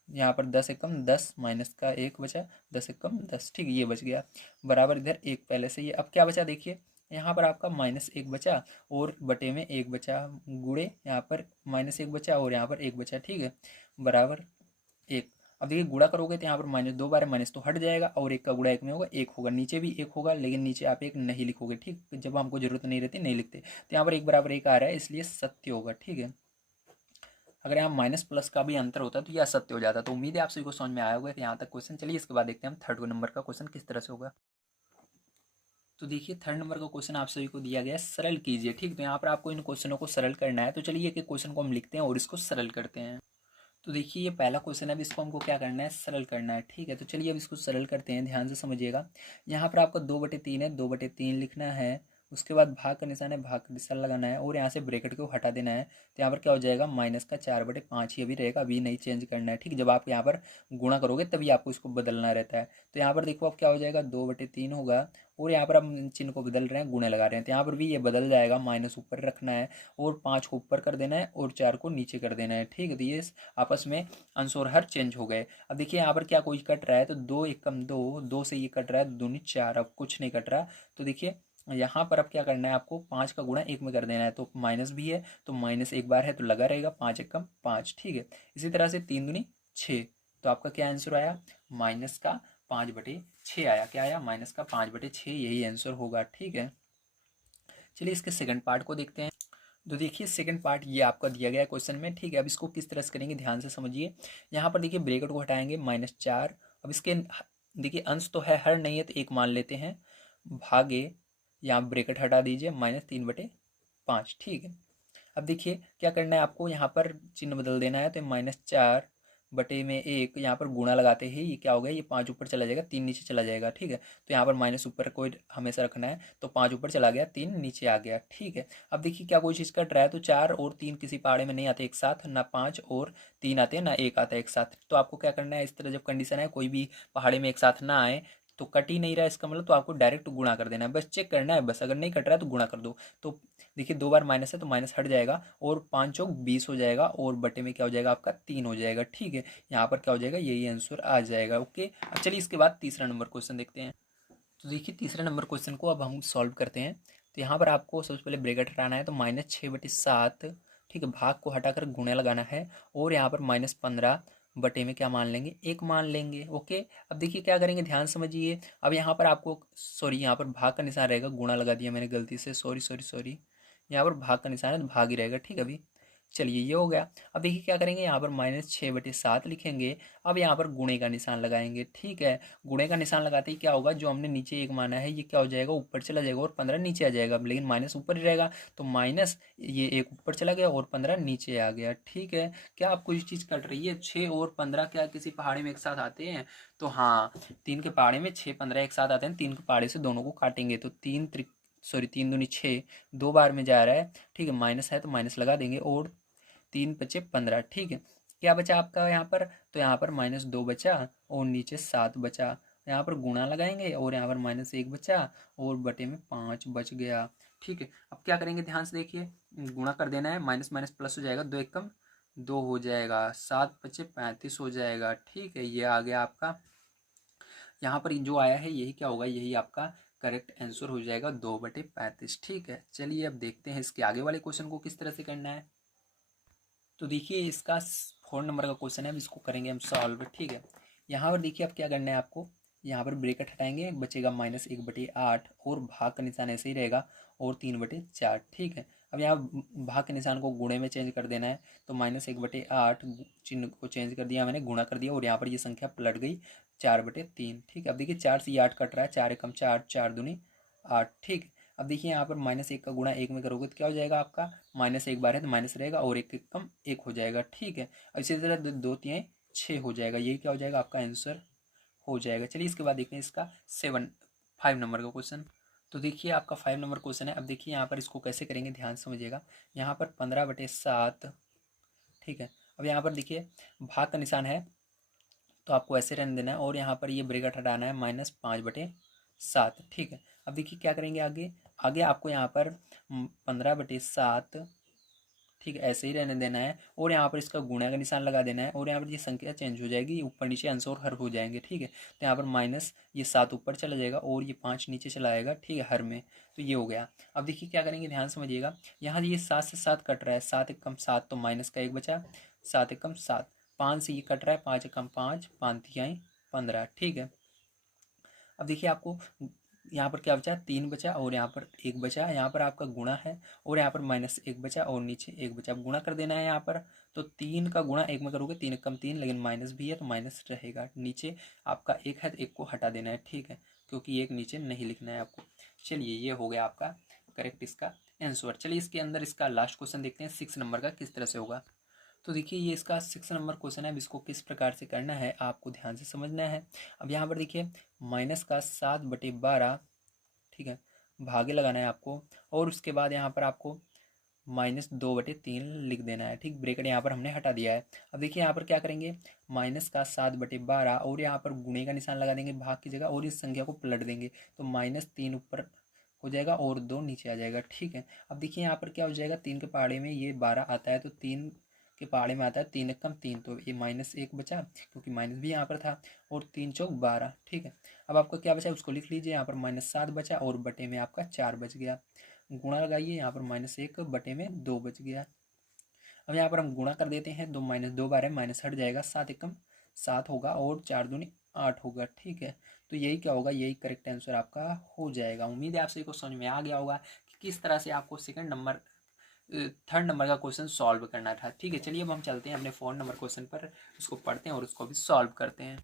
यहाँ पर 10 एकम 10, माइनस का 1 बचा, 10 एकम 10। ठीक है, ये बच गया, बराबर इधर 1 पहले से। ये अब क्या बचा, देखिए यहाँ पर आपका -1 बचा, और बटे में 1 बचा, गुणे यहाँ पर -1 बचा, और यहाँ पर 1 बचा। ठीक है, बराबर 1। अब देखिए गुणा करोगे तो यहाँ पर -2 बार माइनस तो हट जाएगा, और 1 का गुणा 1 में होगा, 1 होगा, नीचे भी 1 होगा, लेकिन नीचे आप 1 नहीं लिखोगे। ठीक, जब हमको जरूरत नहीं रहती नहीं लिखते, तो यहाँ पर 1 बराबर 1 आ रहा है, इसलिए सत्य होगा। ठीक है, अगर यहाँ माइनस प्लस का भी अंतर होता तो यह असत्य हो जाता। तो उम्मीद है आप सभी को समझ में आया होगा। तो यहाँ तक क्वेश्चन, चलिए इसके बाद देखते हैं हम 3rd नंबर का क्वेश्चन किस तरह से होगा। तो देखिए ये आपका है 4 नंबर का क्वेश्चन, तो यहाँ पर आपको क्या करना है, सबसे पहले ब्रैकेट हटाना है, तो -9/10 भागे 1। लेकिन इसके अंदर दोनों ही 1 हैं, तो 1/1 इसके अंदर दोनों ही 1 हैं, तो 1 ऊपर चला जाएगा, नीचे वाला ऊपर, ऊपर वाला नीचे, तो ये 1 बराबर 1। अब देखिए 4 नंबर का क्वेश्चन, अब इसको हम सॉल्व करते हैं। तो यहाँ पर आपको तो देखिए थर्ड नंबर का क्वेश्चन आप सभी को दिया गया है, सरल कीजिए। ठीक, तो यहाँ पर आपको इन क्वेश्चनों को सरल करना है। तो चलिए एक एक क्वेश्चन को हम लिखते हैं और इसको सरल करते हैं। तो देखिए ये पहला क्वेश्चन है, अब इसको हमको क्या करना है, सरल करना है। ठीक है, तो चलिए अब इसको सरल करते हैं, ध्यान से समझिएगा। यहाँ पर आपको 2/3 है, 2/3 लिखना है। उसके बाद भाग का निशान है, भाग का निशान लगाना है और यहाँ से ब्रैकेट को हटा देना है। तो यहाँ पर क्या हो जाएगा, माइनस का 4/5 ही अभी रहेगा, अभी नहीं चेंज करना है। ठीक है, जब आप यहाँ पर गुणा करोगे तभी आपको इसको बदलना रहता है। तो यहाँ पर देखो अब क्या हो जाएगा, 2/3 होगा और यहाँ पर हम चिन्ह को बदल रहे हैं, गुणे लगा रहे हैं। तो यहाँ पर भी ये बदल जाएगा, माइनस ऊपर रखना है और 5 को ऊपर कर देना है और 4 को नीचे कर देना है। ठीक है, तो ये आपस में अंश और हर चेंज हो गए। अब देखिए यहाँ पर क्या कोई कट रहा है, तो 2 एकम 2, 2 से ये कट रहा है, 2 दूनी 4, अब कुछ नहीं कट रहा। तो देखिए यहाँ पर अब क्या करना है, आपको 5 का गुणा 1 में कर देना है। तो माइनस भी है तो माइनस एक बार है तो लगा रहेगा, 5 एकम 5। ठीक है, इसी तरह से 3 दूनी 6। तो आपका क्या आंसर आया, माइनस का 5/6 आया। क्या आया, माइनस का 5/6, यही आंसर होगा। ठीक है, चलिए इसके सेकंड पार्ट को देखते हैं। तो देखिए सेकंड पार्ट ये आपका दिया गया है क्वेश्चन में। ठीक है, अब इसको किस तरह से करेंगे, ध्यान से समझिए। यहाँ पर देखिए ब्रैकेट को हटाएंगे, -4। अब इसके देखिए अंश तो है, हर नहीं है, तो एक मान लेते हैं, भागे, यहाँ ब्रैकेट हटा दीजिए, -3/5। ठीक है, अब देखिए क्या करना है आपको, यहाँ पर चिन्ह बदल देना है। तो -4/1, यहाँ पर गुणा लगाते ही ये क्या हो गया, ये 5 ऊपर चला जाएगा, 3 नीचे चला जाएगा। ठीक है, तो यहाँ पर माइनस ऊपर कोई हमेशा रखना है। तो 5 ऊपर चला गया, 3 नीचे आ गया। ठीक है, अब देखिए क्या कोई चीज़ कट रहा है, तो 4 और 3 किसी पहाड़े में नहीं आते एक साथ, ना 5 और 3 आते हैं, ना 1 आता है एक साथ। तो आपको क्या करना है, इस तरह जब कंडीशन है कोई भी पहाड़े में एक साथ ना आए, तो कट ही नहीं रहा है इसका मतलब, तो आपको डायरेक्ट गुणा कर देना है, बस चेक करना है बस, अगर नहीं कट रहा है तो गुणा कर दो। तो देखिए 2 बार माइनस है तो माइनस हट जाएगा और 5 चौक 20 हो जाएगा और बटे में क्या हो जाएगा आपका 3 हो जाएगा। ठीक है, यहाँ पर क्या हो जाएगा, यही आंसर आ जाएगा। ओके, अब चलिए इसके बाद तीसरा नंबर क्वेश्चन देखते हैं। तो देखिए तीसरे नंबर क्वेश्चन को अब हम सॉल्व करते हैं। तो यहाँ पर आपको सबसे पहले ब्रैकेट हटाना है, तो -6/7। ठीक है, भाग को हटाकर गुणे लगाना है और यहाँ पर -15 बटे में क्या मान लेंगे, 1 मान लेंगे। ओके, अब देखिए क्या करेंगे, ध्यान समझिए। अब यहाँ पर आपको सॉरी, यहाँ पर भाग का निशान रहेगा, गुणा लगा दिया मैंने गलती से, सॉरी सॉरी सॉरी। यहाँ पर भाग का निशान है तो भाग ही रहेगा। ठीक है, अभी चलिए ये हो गया। अब देखिए क्या करेंगे, यहाँ पर -6/7 लिखेंगे। अब यहाँ पर गुणे का निशान लगाएंगे। ठीक है, गुणे का निशान लगाते ही क्या होगा, जो हमने नीचे 1 माना है ये क्या हो जाएगा, ऊपर चला जाएगा और 15 नीचे आ जाएगा, लेकिन माइनस ऊपर ही रहेगा। तो माइनस ये 1 ऊपर चला गया और 15 नीचे आ गया। ठीक है, क्या आपको इस चीज़ कट रही है, 6 और 15 क्या किसी पहाड़ी में एक साथ आते हैं? तो हाँ, 3 के पहाड़े में 6 15 एक साथ आते हैं, 3 के पहाड़े से दोनों को काटेंगे तो 3 दूनी 6, 2 बार में जा रहा है। ठीक है, माइनस है तो माइनस लगा देंगे और 3 × 5 = 15। ठीक है, क्या बचा आपका यहाँ पर, तो यहाँ पर -2 बचा और नीचे 7 बचा। यहाँ पर गुणा लगाएंगे और यहाँ पर -1 बचा और बटे में 5 बच गया। ठीक है, अब क्या करेंगे, ध्यान से देखिए, गुणा कर देना है, माइनस माइनस प्लस हो जाएगा, 2 एकम 2 हो जाएगा, 7 × 5 = 35 हो जाएगा। ठीक है, ये आ गया आपका, यहाँ पर जो आया है यही क्या होगा, यही आपका करेक्ट आंसर हो जाएगा, 2/35। ठीक है, चलिए अब देखते हैं इसके आगे वाले क्वेश्चन को किस तरह से करना है। तो देखिए इसका 4 नंबर का क्वेश्चन है, अब इसको करेंगे हम सॉल्व। ठीक है, यहाँ पर देखिए अब क्या करना है आपको, यहाँ पर ब्रैकेट हटाएंगे, बचेगा -1/8 और भाग का निशान ऐसे ही रहेगा और 3/4। ठीक है, अब यहाँ भाग के निशान को गुणे में चेंज कर देना है। तो -1/8 चिन्ह को चेंज कर दिया मैंने, गुणा कर दिया और यहाँ पर ये संख्या पलट गई 4/3। ठीक है, अब देखिए 4 से ये 8 कट रहा है, 4 एकम 4, 4 दूनी 8। ठीक है, अब देखिए यहाँ पर -1 का गुणा 1 में करोगे तो क्या हो जाएगा आपका, -1 बार है तो माइनस रहेगा और 1 कम 1 हो जाएगा। ठीक है, अब इसी तरह 2 × 3 = 6 हो जाएगा, यही क्या हो जाएगा आपका आंसर हो जाएगा। चलिए इसके बाद देखते हैं इसका 5 नंबर का क्वेश्चन। तो देखिए आपका 5 नंबर क्वेश्चन है, अब देखिए यहाँ पर इसको कैसे करेंगे, ध्यान से समझिएगा। यहाँ पर 15/7। ठीक है, अब यहाँ पर देखिए भाग का निशान है तो आपको ऐसे रहने देना है और यहाँ पर ये ब्रैकेट हटाना है, -5/7। ठीक है, अब देखिए क्या करेंगे आगे, आगे आपको यहाँ पर 15/7, ठीक है, ऐसे ही रहने देना है और यहाँ पर इसका गुणा का निशान लगा देना है और यहाँ पर ये संख्या चेंज हो जाएगी, ऊपर नीचे अंश और हर हो जाएंगे। ठीक है, तो यहाँ पर माइनस ये 7 ऊपर चला जाएगा और ये 5 नीचे चला आएगा। ठीक है, हर में, तो ये हो गया। अब देखिए क्या करेंगे, ध्यान समझिएगा, यहाँ ये 7 से 7 कट रहा है, 7 एकम 7 तो माइनस का 1 बचा, 7 एकम 7, 5 से ये कट रहा है, 5 एकम 5, 5 तिहाई 15। ठीक है, अब देखिए आपको यहाँ पर क्या बचा, 3 बचा और यहाँ पर 1 बचा, यहाँ पर आपका गुणा है और यहाँ पर -1 बचा और नीचे 1 बचा, अब गुणा कर देना है यहाँ पर। तो 3 का गुणा 1 में करोगे, 3 एकम 3, लेकिन माइनस भी है तो माइनस रहेगा, नीचे आपका 1 है तो 1 को हटा देना है। ठीक है, क्योंकि 1 नीचे नहीं लिखना है आपको। चलिए ये हो गया आपका करेक्ट इसका आंसर। चलिए इसके अंदर इसका लास्ट क्वेश्चन देखते हैं 6 नंबर का किस तरह से होगा। तो देखिए ये इसका 6 नंबर क्वेश्चन है। अब इसको किस प्रकार से करना है आपको ध्यान से समझना है। अब यहाँ पर देखिए माइनस का 7/12, ठीक है, भागे लगाना है आपको, और उसके बाद यहाँ पर आपको -2/3 लिख देना है, ठीक। ब्रेकेट यहाँ पर हमने हटा दिया है। अब देखिए यहाँ पर क्या करेंगे, माइनस का 7/12 और यहाँ पर गुणे का निशान लगा देंगे भाग की जगह, और इस संख्या को पलट देंगे तो -3 ऊपर हो जाएगा और 2 नीचे आ जाएगा, ठीक है। अब देखिए यहाँ पर क्या हो जाएगा, 3 के पहाड़े में ये 12 आता है, तो 3 के पहाड़े में आता है 3 एकम 3, तो ये -1 बचा क्योंकि माइनस भी यहाँ पर था, और 3 चौक 12, ठीक है। अब आपको क्या बचा उसको लिख लीजिए, यहाँ पर -7 बचा और बटे में आपका 4 बच गया। गुणा लगाइए, यहाँ पर -1/2 बच गया। अब यहाँ पर हम गुणा कर देते हैं, 2 -2 बार है, माइनस हट जाएगा, 7 एकम 7 होगा और 4 दूनी 8 होगा, ठीक है। तो यही क्या होगा, यही करेक्ट आंसर आपका हो जाएगा। उम्मीद है आप सभी को समझ में आ गया होगा कि किस तरह से आपको थर्ड नंबर का क्वेश्चन सॉल्व करना था, ठीक है। चलिए अब हम चलते हैं अपने 4 नंबर क्वेश्चन पर, उसको पढ़ते हैं और उसको भी सॉल्व करते हैं।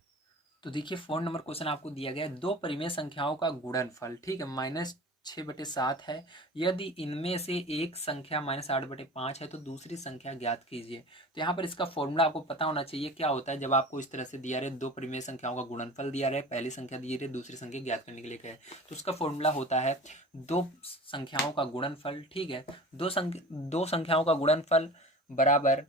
तो देखिए 4 नंबर क्वेश्चन आपको दिया गया है, दो परिमेय संख्याओं का गुणनफल, ठीक है, -6/7 है। यदि इनमें से एक संख्या -8/5 है तो दूसरी संख्या ज्ञात कीजिए। तो यहाँ पर इसका फॉर्मूला आपको पता होना चाहिए क्या होता है। जब आपको इस तरह से दिया रहे, दो परिमेय संख्याओं का गुणनफल दिया रहे, पहली संख्या दी रहे, दूसरी संख्या ज्ञात करने के लिए कहे, तो उसका फॉर्मूला होता है दो संख्याओं का गुणनफल, ठीक है। दो संख्याओं का गुणनफल बराबर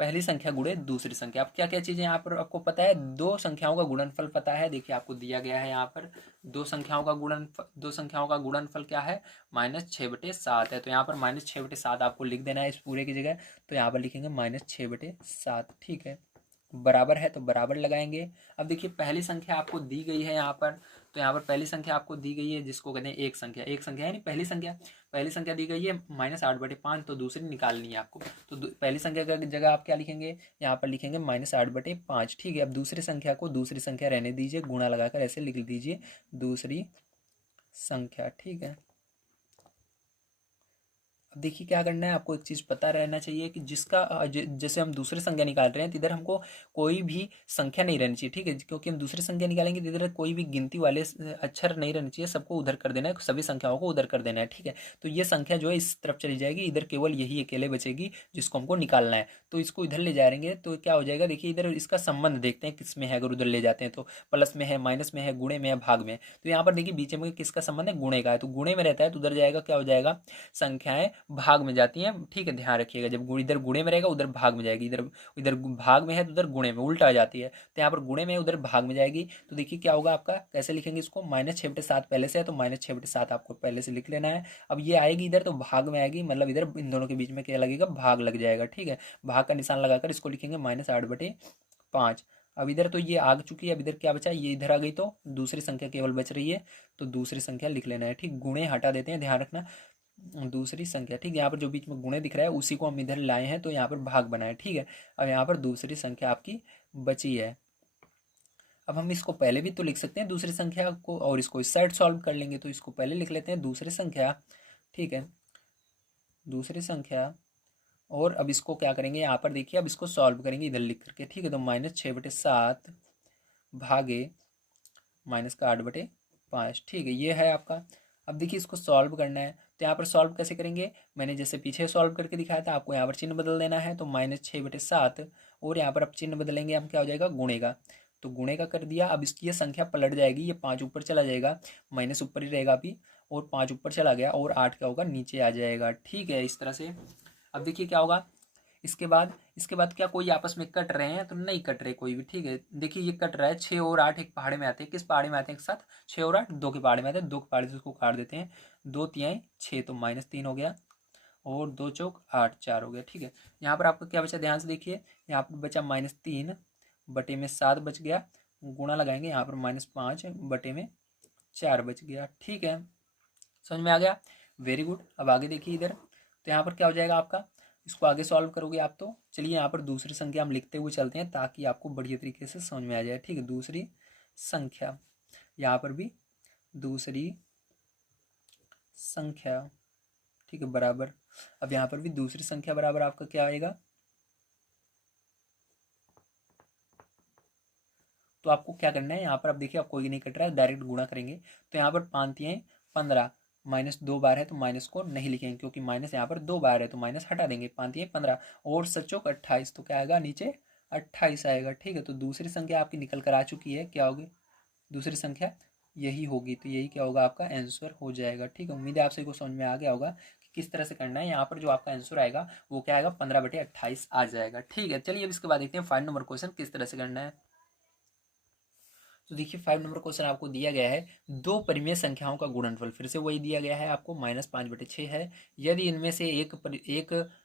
पहली संख्या गुणे दूसरी संख्या। अब क्या क्या चीजें यहाँ पर आपको पता है, दो संख्याओं का गुणनफल पता है। देखिए आपको दिया गया है यहाँ पर दो संख्याओं का गुणनफल क्या है, -6/7 है। तो यहाँ पर -6/7 आपको लिख देना है इस पूरे की जगह। तो यहाँ पर लिखेंगे -6/7, ठीक है। बराबर है तो बराबर लगाएंगे। अब देखिए पहली संख्या आपको दी गई है यहाँ पर, तो यहाँ पर पहली संख्या आपको दी गई है जिसको कहते हैं एक संख्या, यानी पहली संख्या दी गई है -8/5, तो दूसरी निकालनी है आपको। तो पहली संख्या की जगह आप क्या लिखेंगे, यहाँ पर लिखेंगे -8/5, ठीक है। अब दूसरी संख्या को दूसरी संख्या रहने दीजिए, गुणा लगाकर ऐसे लिख दीजिए दूसरी संख्या, ठीक है। अब देखिए क्या करना है, आपको एक चीज़ पता रहना चाहिए कि जैसे हम दूसरी संख्या निकाल रहे हैं तो इधर हमको कोई भी संख्या नहीं रहनी चाहिए, ठीक है, क्योंकि हम दूसरी संख्या निकालेंगे तो इधर कोई भी गिनती वाले अक्षर नहीं रहने चाहिए, सबको उधर कर देना है, सभी संख्याओं को उधर कर देना है, ठीक है। तो ये संख्या जो है इस तरफ चली जाएगी, इधर केवल यही अकेले बचेगी जिसको हमको निकालना है। तो इसको इधर ले जाएंगे तो क्या हो जाएगा, देखिए इधर इसका संबंध देखते हैं किस में है। अगर उधर ले जाते हैं तो प्लस में है, माइनस में है, गुणे में है, भाग में। तो यहाँ पर देखिए बीच में किसका संबंध है, गुणे का है, तो गुणे में रहता है तो उधर जाएगा, क्या हो जाएगा, संख्याएं भाग में जाती हैं, ठीक है, ध्यान रखिएगा। जब इधर गुणे में रहेगा उधर भाग में जाएगी, इधर इधर भाग में है तो उधर गुणे में, उल्टा आ जाती है। तो यहाँ पर गुणे में उधर भाग में जाएगी। तो देखिए क्या होगा आपका, कैसे लिखेंगे इसको, -6/7 पहले से है तो -6/7 आपको पहले से लिख लेना है। अब ये आएगी इधर तो भाग में आएगी, मतलब इधर इन दोनों के बीच में क्या लगेगा, भाग लग जाएगा, ठीक है। भाग का निशान लगाकर इसको लिखेंगे -8/5। अब इधर तो ये आ चुकी है, अब इधर क्या बचा, ये इधर आ गई तो दूसरी संख्या केवल बच रही है, तो दूसरी संख्या लिख लेना है, ठीक। गुणे हटा देते हैं, ध्यान रखना, दूसरी संख्या, ठीक है। यहाँ पर जो बीच में गुणे दिख रहा है उसी को हम इधर लाए हैं तो यहाँ पर भाग बनाए, ठीक है। अब यहाँ पर दूसरी संख्या आपकी बची है। अब हम इसको पहले भी तो लिख सकते हैं दूसरी संख्या को, और इसको इस साइड सॉल्व कर लेंगे। तो इसको पहले लिख लेते हैं दूसरी संख्या, ठीक है, दूसरी संख्या। और अब इसको क्या करेंगे, यहाँ पर देखिए अब इसको सॉल्व करेंगे इधर लिख करके, ठीक है। तो -6/7 भागे -8/5, ठीक है, ये है आपका। अब देखिए इसको सॉल्व करना है तो यहाँ पर सॉल्व कैसे करेंगे, मैंने जैसे पीछे सॉल्व करके दिखाया था, आपको यहाँ पर चिन्ह बदल देना है। तो -6/7 और यहाँ पर अब चिन्ह बदलेंगे हम, क्या हो जाएगा, गुणे का। तो गुणे का कर दिया। अब इसकी ये संख्या पलट जाएगी, ये 5 ऊपर चला जाएगा, माइनस ऊपर ही रहेगा अभी, और 5 ऊपर चला गया और 8 क्या होगा, नीचे आ जाएगा, ठीक है, इस तरह से। अब देखिए क्या होगा, इसके बाद क्या कोई आपस में कट रहे हैं, तो नहीं कट रहे कोई भी, ठीक है। देखिए ये कट रहा है, 6 और 8 एक पहाड़े में आते हैं, किस पहाड़े में आते हैं एक साथ, 6 और 8 2 के पहाड़े में आते हैं, 2 के पहाड़े से उसको काट देते हैं, 2 तिहाई 6 तो -3 हो गया, और 2 चौक 8 4 हो गया, ठीक है। यहाँ पर आपको क्या बचा, ध्यान से देखिए, यहाँ पर बचा -3 बटे में 7 बच गया, गुणा लगाएंगे, यहाँ पर -5 बटे में 4 बच गया, ठीक है। समझ में आ गया, वेरी गुड। अब आगे देखिए इधर, तो यहाँ पर क्या हो जाएगा आपका, इसको आगे सॉल्व करोगे आप तो। चलिए यहाँ पर दूसरी संख्या हम लिखते हुए चलते हैं ताकि आपको बढ़िया तरीके से समझ में आ जाए, ठीक है। दूसरी संख्या, यहाँ पर भी दूसरी संख्या, ठीक है, बराबर। अब यहाँ पर भी दूसरी संख्या बराबर आपका क्या आएगा, तो आपको क्या करना है, यहाँ पर अब देखिए अब कोई नहीं कट रहा है, डायरेक्ट गुणा करेंगे। तो यहाँ पर 5 तिहाई 15, माइनस 2 बार है तो माइनस को नहीं लिखेंगे क्योंकि माइनस यहाँ पर 2 बार है तो माइनस हटा देंगे। 5 ये 15 और सचोक 28, तो क्या आएगा नीचे 28 आएगा। ठीक है, तो दूसरी संख्या आपकी निकल कर आ चुकी है, क्या होगी दूसरी संख्या यही होगी, तो यही क्या होगा आपका आंसर हो जाएगा। ठीक है, उम्मीद है आप सभी को समझ में आ गया होगा कि किस तरह से करना है। यहाँ पर जो आपका आंसर आएगा वो क्या आएगा 15/28 आ जाएगा। ठीक है, चलिए अब इसके बाद देखते हैं 5 नंबर क्वेश्चन किस तरह से करना है। तो देखिए 5 नंबर क्वेश्चन आपको दिया गया है दो परिमेय संख्याओं का गुणनफल, फिर से वही दिया गया है आपको -5/6 है। यदि इनमें से एक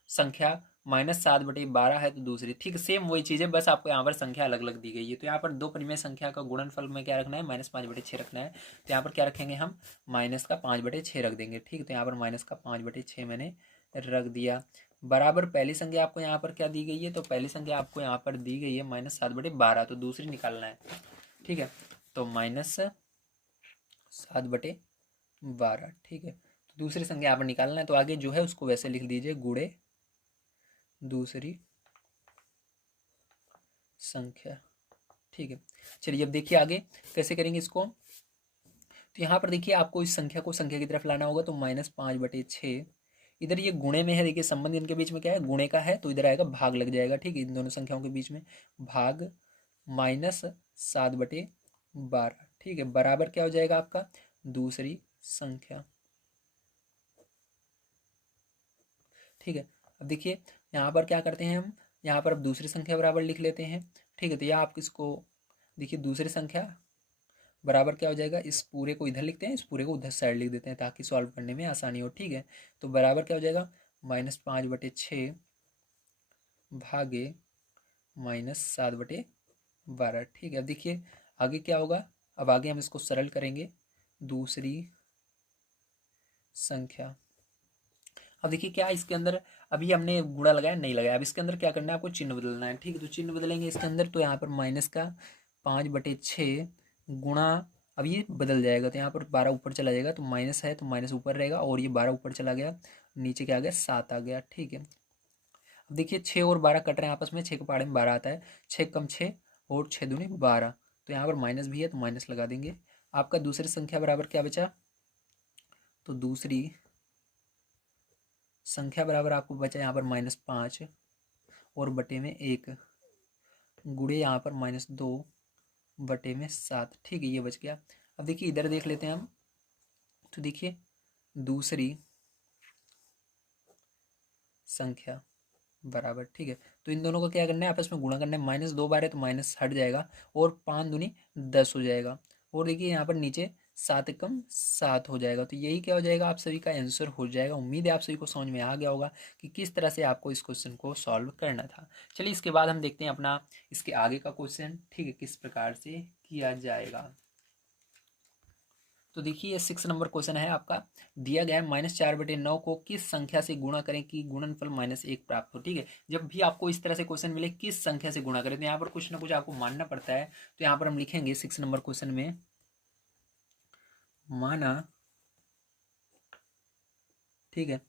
संख्या -7/12 है तो दूसरी, ठीक सेम वही चीज़ है, बस आपको यहाँ पर संख्या अलग अलग दी गई है। तो यहाँ पर दो परिमेय संख्या का गुणनफल में क्या रखना है -5/6 रखना है। तो यहाँ पर क्या रखेंगे हम -5/6 रख देंगे। ठीक, तो यहाँ पर -5/6 मैंने रख दिया। बराबर पहली संख्या आपको यहाँ पर क्या दी गई है, तो पहली संख्या आपको यहाँ पर दी गई है -7/12, तो दूसरी निकालना है। ठीक है, तो -7/12। ठीक है, तो दूसरी संख्या यहाँ पर निकालना है, तो आगे जो है उसको वैसे लिख दीजिए गुणे दूसरी संख्या। ठीक है, चलिए अब देखिए आगे कैसे करेंगे इसको। तो यहाँ पर देखिए आपको इस संख्या को संख्या की तरफ लाना होगा, तो -5/6 इधर ये गुणे में है, देखिए संबंध इनके बीच में क्या है गुणे का है, तो इधर आएगा भाग लग जाएगा। ठीक है, इन दोनों संख्याओं के बीच में भाग -7/12। ठीक है, बराबर क्या हो जाएगा आपका दूसरी संख्या। ठीक है, अब देखिए यहाँ पर क्या करते हैं हम, यहाँ पर अब दूसरी संख्या बराबर लिख लेते हैं। ठीक है, तो यह आप किसको देखिए दूसरी संख्या बराबर क्या हो जाएगा, इस पूरे को इधर लिखते हैं, इस पूरे को उधर साइड लिख देते हैं ताकि सॉल्व करने में आसानी हो। ठीक है, तो बराबर क्या हो जाएगा -5/6 भागे -7/12। ठीक है, अब देखिए आगे क्या होगा, अब आगे हम इसको सरल करेंगे दूसरी संख्या। अब देखिए क्या इसके अंदर अभी हमने गुणा लगाया नहीं लगाया, अब इसके अंदर क्या करना है आपको चिन्ह बदलना है। ठीक है, तो चिन्ह बदलेंगे इसके अंदर, तो यहाँ पर माइनस का 5/6 गुणा, अब ये बदल जाएगा तो यहाँ पर 12 ऊपर चला जाएगा, तो माइनस है तो माइनस ऊपर रहेगा और ये 12 ऊपर चला गया, नीचे क्या आ गया 7 आ गया। ठीक है, अब देखिए 6 और 12 कट रहे हैं आपस में, 6 के पहाड़े में 12 आता है, 6 कम 6 और 6 दूनी 12, तो यहाँ पर माइनस भी है तो माइनस लगा देंगे। आपका दूसरी संख्या बराबर क्या बचा, तो दूसरी संख्या बराबर आपको बचा यहाँ पर -5 और बटे में 1 गुड़े यहाँ पर -2/7। ठीक है, ये बच गया। अब देखिए इधर देख लेते हैं हम, तो देखिए दूसरी संख्या बराबर, ठीक है, तो इन दोनों को क्या करना है आपस में गुणा करना है, -2 बार है तो माइनस हट जाएगा और 5 दूनी 10 हो जाएगा, और देखिए यहाँ पर नीचे 7 कम 7 हो जाएगा, तो यही क्या हो जाएगा आप सभी का आंसर हो जाएगा। उम्मीद है आप सभी को समझ में आ गया होगा कि किस तरह से आपको इस क्वेश्चन को सॉल्व करना था। चलिए इसके बाद हम देखते हैं अपना इसके आगे का क्वेश्चन, ठीक है, किस प्रकार से किया जाएगा। तो देखिए ये 6 नंबर क्वेश्चन है आपका, दिया गया है -4/9 को किस संख्या से गुणा करें कि गुणनफल -1 प्राप्त हो। ठीक है, जब भी आपको इस तरह से क्वेश्चन मिले किस संख्या से गुणा करें, तो यहाँ पर कुछ ना कुछ आपको मानना पड़ता है। तो यहाँ पर हम लिखेंगे 6 नंबर क्वेश्चन में, माना, ठीक है,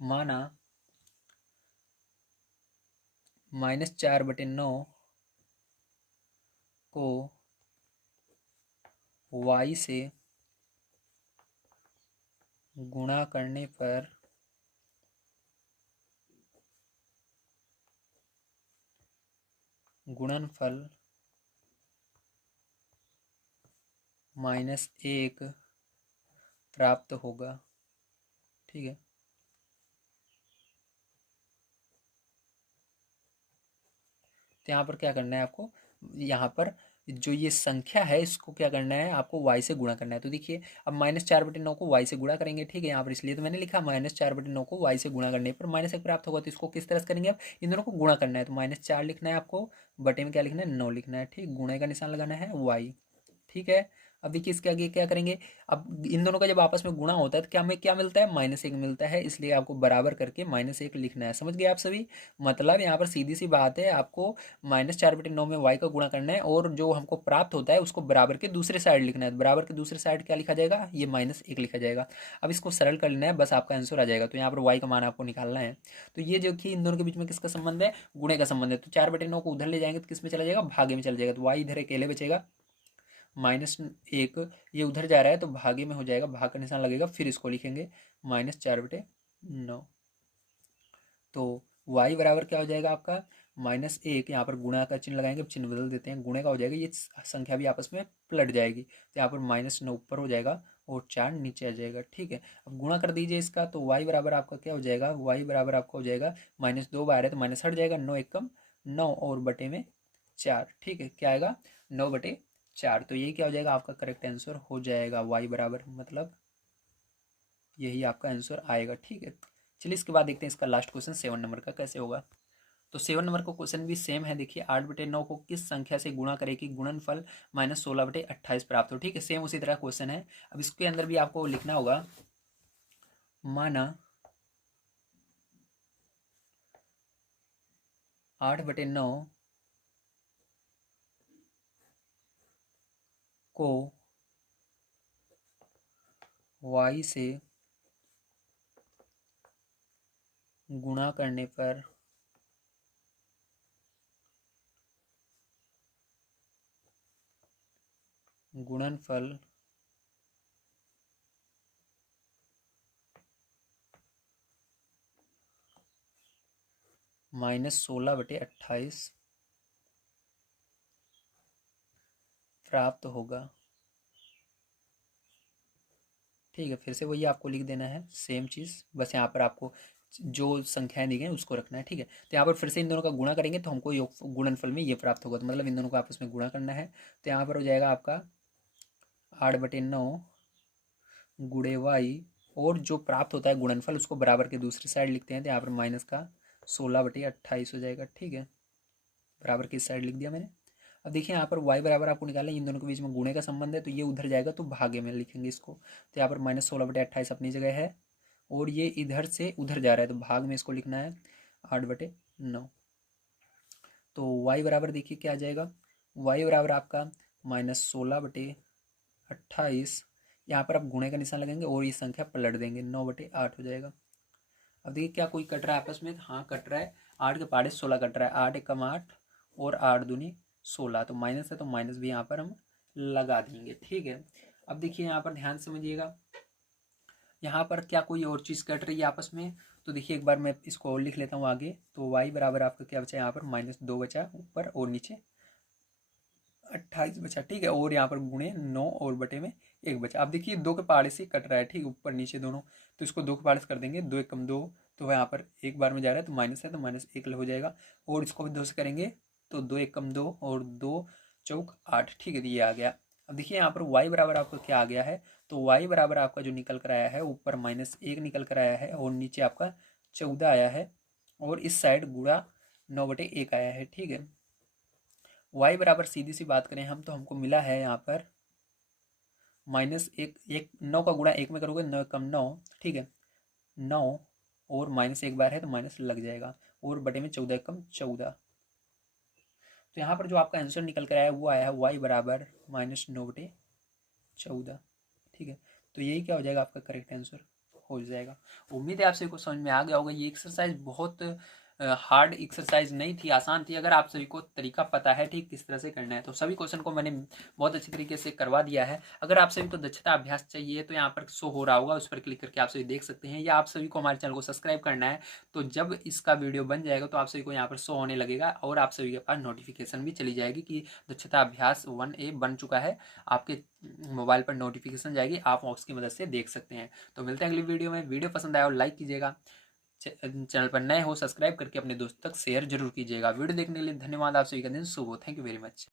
माना -4/9 को y से गुणा करने पर गुणनफल -1 प्राप्त होगा। ठीक है, तो यहाँ पर क्या करना है आपको, यहाँ पर जो ये संख्या है इसको क्या करना है आपको y से गुणा करना है। तो देखिए अब -4/9 को y से गुणा करेंगे। ठीक है, यहाँ पर इसलिए तो मैंने लिखा -4/9 को y से गुणा करने पर -1 प्राप्त होगा, तो इसको किस तरह से करेंगे, अब इन दोनों को गुणा करना है, तो -4 लिखना है आपको, बटे में क्या लिखना है 9 लिखना है। ठीक, गुणे का निशान लगाना है y। ठीक है, अब देखिए इसके आगे क्या करेंगे, अब इन दोनों का जब आपस में गुणा होता है तो क्या हमें क्या मिलता है -1 मिलता है, इसलिए आपको बराबर करके -1 लिखना है। समझ गए आप सभी, मतलब यहाँ पर सीधी सी बात है, आपको -4/9 में y का गुणा करना है और जो हमको प्राप्त होता है उसको बराबर के दूसरे साइड लिखना है। बराबर के दूसरे साइड क्या लिखा जाएगा, ये -1 लिखा जाएगा। अब इसको सरल कर लेना है, बस आपका आंसर आ जाएगा। तो यहाँ पर y का मान आपको निकालना है, तो ये जो कि इन दोनों के बीच में किसका संबंध है, गुणे का संबंध है, तो 4/9 को उधर ले जाएंगे तो किस में चला जाएगा, भागे में चला जाएगा, तो y इधर अकेले बचेगा -1 ये उधर जा रहा है तो भागे में हो जाएगा, भाग का निशान लगेगा, फिर इसको लिखेंगे -4/9। तो y बराबर क्या हो जाएगा आपका -1, यहाँ पर गुणा का चिन्ह लगाएंगे, चिन्ह बदल देते हैं, गुणे का हो जाएगा, ये संख्या भी आपस में पलट जाएगी, तो यहाँ पर -9 ऊपर हो जाएगा और 4 नीचे आ जाएगा। ठीक है, अब गुणा कर दीजिए इसका, तो y बराबर आपका क्या हो जाएगा, y बराबर आपका हो जाएगा -2 बार है तो माइनस हट जाएगा, 9 एकम 9 और बटे में 4। ठीक है, क्या आएगा 9/4। तो यही क्या हो जाएगा आपका करेक्ट आंसर हो जाएगा, y बराबर मतलब यही आपका आंसर आएगा। ठीक है, चलिए इसके बाद देखते हैं इसका लास्ट क्वेश्चन 7 नंबर का कैसे होगा। तो 7 नंबर का क्वेश्चन भी सेम है। देखिए 8/9 को किस संख्या से गुणा करे कि गुणनफल -16/28 प्राप्त हो। ठीक है, सेम उसी तरह क्वेश्चन है। अब इसके अंदर भी आपको लिखना होगा, माना 8/9 को y से गुणा करने पर गुणनफल -16/28 प्राप्त होगा। ठीक है, फिर से वही आपको लिख देना है सेम चीज़, बस यहाँ पर आपको जो संख्याएं दी गई हैं उसको रखना है। ठीक है, तो यहाँ पर फिर से इन दोनों का गुणा करेंगे तो हमको योग गुणनफल में ये प्राप्त होगा, तो मतलब इन दोनों को आपस में गुणा करना है। तो यहाँ पर हो जाएगा आपका 8/9 गुणे वाई, और जो प्राप्त होता है गुणनफल उसको बराबर के दूसरी साइड लिखते हैं, तो यहाँ पर माइनस का 16/28 हो जाएगा। ठीक है, बराबर की साइड लिख दिया मैंने। अब देखिए यहाँ पर y बराबर आपको निकालना है, इन दोनों के बीच में गुणे का संबंध है तो ये उधर जाएगा तो भागे में लिखेंगे इसको, तो यहाँ पर -16/28 अपनी जगह है, और ये इधर से उधर जा रहा है तो भाग में इसको लिखना है 8/9। तो y बराबर देखिए क्या आ जाएगा, y बराबर आपका -16/28, यहाँ पर आप गुणे का निशान लगाएंगे और ये संख्या पलट देंगे, 9/8 हो जाएगा। अब देखिए क्या कोई कट रहा है आपस में, हाँ कट रहा है, 8 के पहाड़े 16 कट रहा है, 8 एकम 8 और 8 दूनी 16, तो माइनस है तो माइनस भी यहाँ पर हम लगा देंगे। ठीक है, अब देखिए यहाँ पर ध्यान समझिएगा, यहाँ पर क्या कोई और चीज़ कट रही है आपस में, तो देखिए एक बार मैं इसको और लिख लेता हूँ आगे। तो y बराबर आपका क्या बचा, यहाँ पर -2 बचा ऊपर और नीचे 28 बचा। ठीक है, और यहाँ पर गुणे 9 और बटे में 1 बचा। अब देखिए 2 के पहाड़े से कट रहा है, ठीक, ऊपर नीचे दोनों, तो इसको 2 के पहाड़े से कर देंगे, 2 एकम 2, तो यहाँ पर एक बार में जा रहा है तो माइनस है तो -1 हो जाएगा, और इसको भी 2 से करेंगे तो 2 एकम 2 और 2 चौक 8। ठीक है, तो ये आ गया। अब देखिए यहाँ पर y बराबर आपका क्या आ गया है, तो y बराबर आपका जो निकल कर आया है ऊपर -1 निकल कर आया है और नीचे आपका 14 आया है, और इस साइड गुणा 9/1 आया है। ठीक है, y बराबर सीधी सी बात करें हम तो हमको मिला है यहाँ पर -1, 9 का गुणा 1 में करोगे 9 एकम 9, ठीक है 9, और -1 बार है तो माइनस लग जाएगा, और बटे में 14 एकम 14। तो यहाँ पर जो आपका आंसर निकल कर आया वो आया है y बराबर -9/14। ठीक है, तो यही क्या हो जाएगा आपका करेक्ट आंसर हो जाएगा। उम्मीद है आप सभी को समझ में आ गया होगा। ये एक्सरसाइज बहुत हार्ड एक्सरसाइज नहीं थी, आसान थी। अगर आप सभी को तरीका पता है ठीक किस तरह से करना है, तो सभी क्वेश्चन को मैंने बहुत अच्छी तरीके से करवा दिया है। अगर आप सभी को दक्षता अभ्यास चाहिए तो यहाँ पर शो हो रहा होगा, उस पर क्लिक करके आप सभी देख सकते हैं, या आप सभी को हमारे चैनल को सब्सक्राइब करना है, तो जब इसका वीडियो बन जाएगा तो आप सभी को यहाँ पर शो होने लगेगा और आप सभी के पास नोटिफिकेशन भी चली जाएगी कि दक्षता अभ्यास 1A बन चुका है। आपके मोबाइल पर नोटिफिकेशन जाएगी, आप उसकी मदद से देख सकते हैं। तो मिलते हैं अगली वीडियो में। वीडियो पसंद आया और लाइक कीजिएगा, चैनल पर नए हो सब्सक्राइब करके अपने दोस्तों तक शेयर जरूर कीजिएगा। वीडियो देखने के लिए धन्यवाद। आप सभी का दिन शुभ हो। Thank you very much.